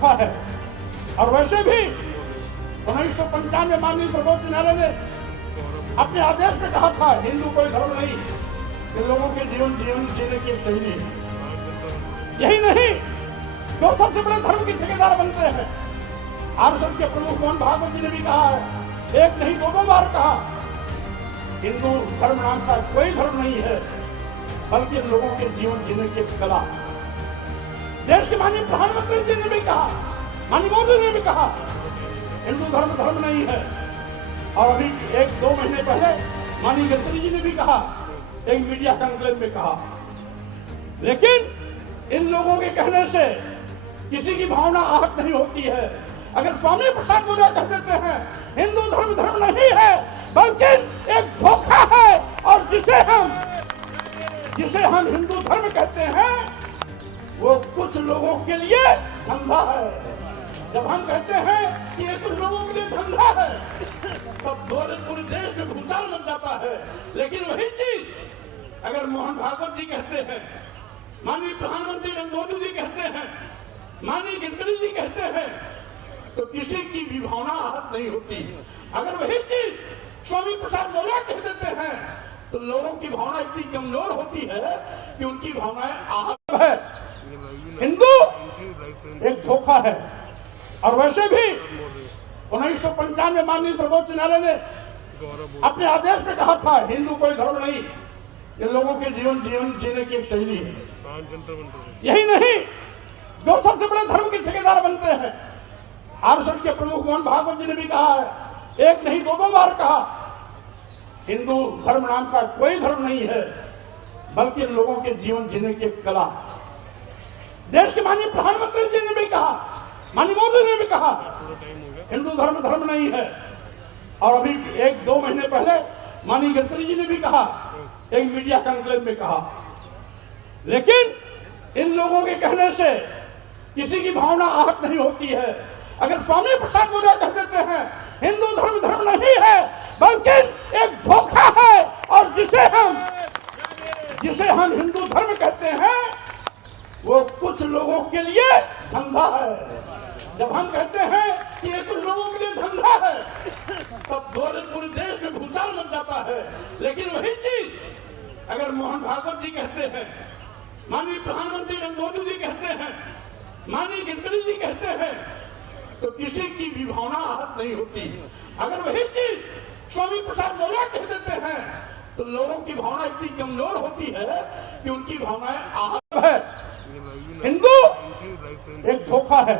धोखा है। और वैसे भी 1995 माननीय सर्वोच्च न्यायालय ने अपने आदेश में कहा था हिंदू कोई धर्म नहीं, कि लोगों के जीवन जीने की शैली है। यही नहीं, जो सबसे बड़े धर्म के ठेकेदार बनते हैं, आरएसएस के प्रमुख मोहन भागवत जी ने भी कहा है, एक नहीं दो बार कहा, हिंदू धर्म नाम का कोई धर्म नहीं है, बल्कि लोगों के जीवन जीने की कला। देश के माननीय प्रधानमंत्री जी ने भी कहा, माननीय मोदी ने भी कहा, हिंदू धर्म नहीं है। और अभी 1-2 महीने पहले माननीय गडकरी जी ने भी कहा, एक मीडिया कॉन्क्लेव में कहा। लेकिन इन लोगों के कहने से किसी की भावना आहत नहीं होती है। अगर स्वामी प्रसाद मौर्य कह देते हैं हिंदू धर्म नहीं है, बल्कि एक धोखा है, और जिसे हम हिंदू धर्म कहते हैं वो कुछ लोगों के लिए धंधा है। जब हम कहते हैं कि ये कुछ लोगों के लिए धंधा है, तब पूरे देश में भूचाल लग जाता है। लेकिन वही चीज अगर मोहन भागवत जी कहते हैं, माननीय प्रधानमंत्री नरेंद्र मोदी जी कहते हैं, माननीय गडकरी जी कहते हैं, तो किसी की भी भावना आहत नहीं होती। अगर वही चीज स्वामी प्रसाद मौर्य कह देते हैं, तो लोगों की भावना इतनी कमजोर होती है कि उनकी भावनाएं आहत है। हिंदू एक धोखा है। और वैसे भी 1995 माननीय सर्वोच्च न्यायालय ने अपने आदेश में कहा था हिंदू कोई धर्म नहीं, ये लोगों के जीवन जीने की एक शैली है। यही नहीं, जो सबसे बड़े धर्म के ठेकेदार बनते हैं, आरएसएस के प्रमुख मोहन भागवत जी ने भी कहा है, एक नहीं दो बार कहा, हिंदू धर्म नाम का कोई धर्म नहीं है, बल्कि लोगों के जीवन जीने की एक कला। देश के माननीय प्रधानमंत्री जी ने भी कहा, माननीय मोदी ने भी कहा, हिंदू धर्म नहीं है। और अभी 1-2 महीने पहले माननीय गडकरी जी ने भी कहा, एक मीडिया कॉन्क्लेव में कहा। लेकिन इन लोगों के कहने से किसी की भावना आहत नहीं होती है। अगर स्वामी प्रसाद मौर्य कह देते हैं हिंदू धर्म नहीं है, बल्कि एक धोखा है, और जिसे हम हिंदू धर्म कहते हैं वो कुछ लोगों के लिए धंधा है। जब हम कहते हैं कि ये कुछ लोगों के लिए धंधा है, तब पूरे देश में भूचाल लग जाता है। लेकिन वही चीज अगर मोहन भागवत जी कहते हैं, माननीय प्रधानमंत्री नरेंद्र मोदी जी कहते हैं, माननीय गडकरी जी कहते हैं, तो किसी की भी भावना आहत नहीं होती। अगर वही चीज स्वामी प्रसाद मौर्य कह देते हैं, तो लोगों की भावना इतनी कमजोर होती है कि उनकी भावनाएं आहत है। हिंदू एक धोखा है।